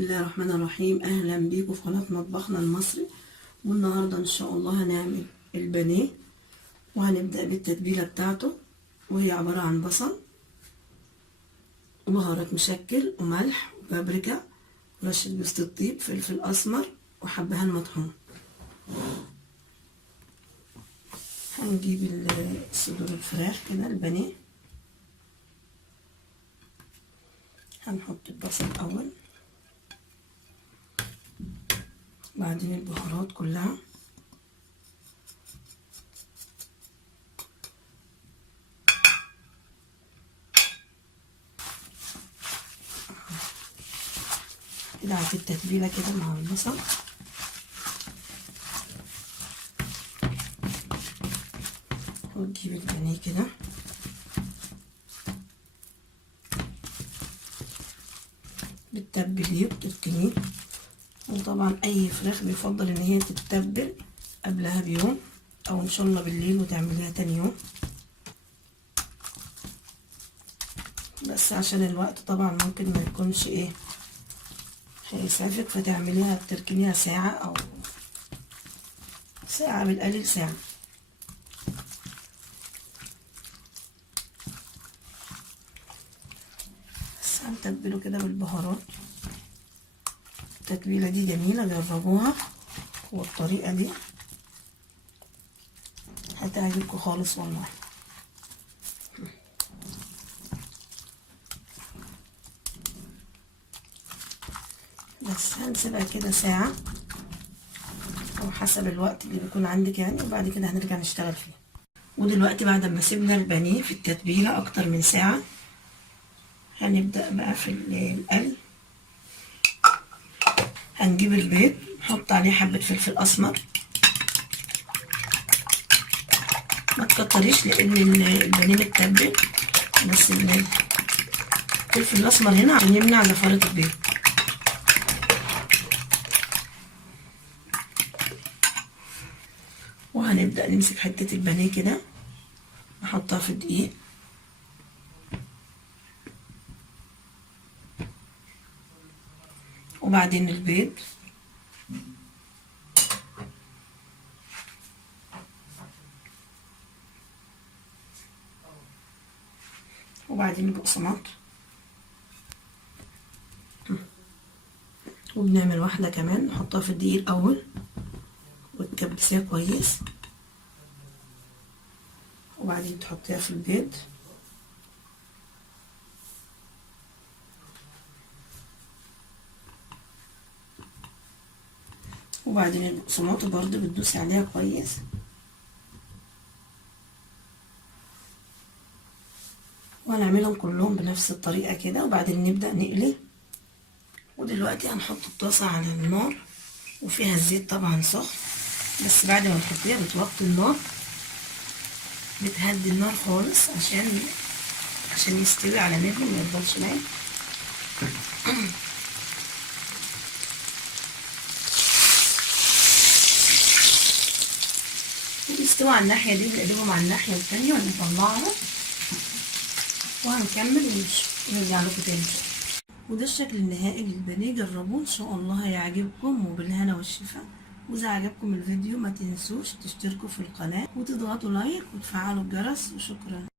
الله الرحمن الرحيم. اهلا بيكم في قناه مطبخنا المصري. والنهارده ان شاء الله هنعمل البانيه، وهنبدا بالتتبيله بتاعته، وهي عباره عن بصل وبهارات مشكل وملح وبابريكا ورشه جوز الطيب، فلفل اسمر وحبهان مطحون. هنجيب صدور الفراخ كده البانيه، هنحط البصل الاول، بعدين البهارات كلها، قطعة التتبيلة كده مع البصل، وتجيب البانيه كده بتتبليه وبتركنيه. وطبعا اي فراخ بيفضل ان هي تتبل قبلها بيوم، او ان شاء الله بالليل وتعمليها تاني يوم، بس عشان الوقت طبعا ممكن ما يكونش هيسعفك، فتعمليها تركنيها ساعة او ساعة بالقليل ساعة. بس هنتبله كده بالبهارات. التتبيلة دي جميلة، جربوها والطريقة دي هتعجبكم خالص والله. بس هنسيبها كده ساعة او حسب الوقت اللي بيكون عندك يعني، وبعد كده هنرجع نشتغل فيه. ودلوقتي بعد ما سيبنا البانيه في التتبيلة اكتر من ساعة، هنبدأ بقى في القلي. هنجيب البيض نحط عليه حبة فلفل اسمر، ما تكتريش لان البانيه متبل، بس الفلفل الاسمر هنا عشان يمنع زفارة البيض. وهنبدأ نمسك حتة البانيه كده نحطها في الدقيق، وبعدين البيض، وبعدين البقسماط، وبنعمل واحدة كمان نحطها في الدقيق الأول وتكبسيها كويس، وبعدين تحطيها في البيض، وبعدين البقسماط برضه بتدوسي عليها كويس، وهنعملهم كلهم بنفس الطريقة كده، وبعدين نبدأ نقلي. ودلوقتي هنحط الطاسة على النار وفيها الزيت طبعا سخن، بس بعد ما تحطيها بتوطي النار، بتهدي النار خالص عشان يستوي على مهله ما يفضلش نايم. يستوي على الناحية دي بنقلبهم على الناحية التانية ونطلعها، وهنكمل ونرجع لكم تاني. وده الشكل النهائي للبانيه، جربوه ان شاء الله هيعجبكم وبالهنا والشفا. واذا عجبكم الفيديو ما تنسوش تشتركوا في القناة وتضغطوا لايك وتفعلوا الجرس، وشكرا.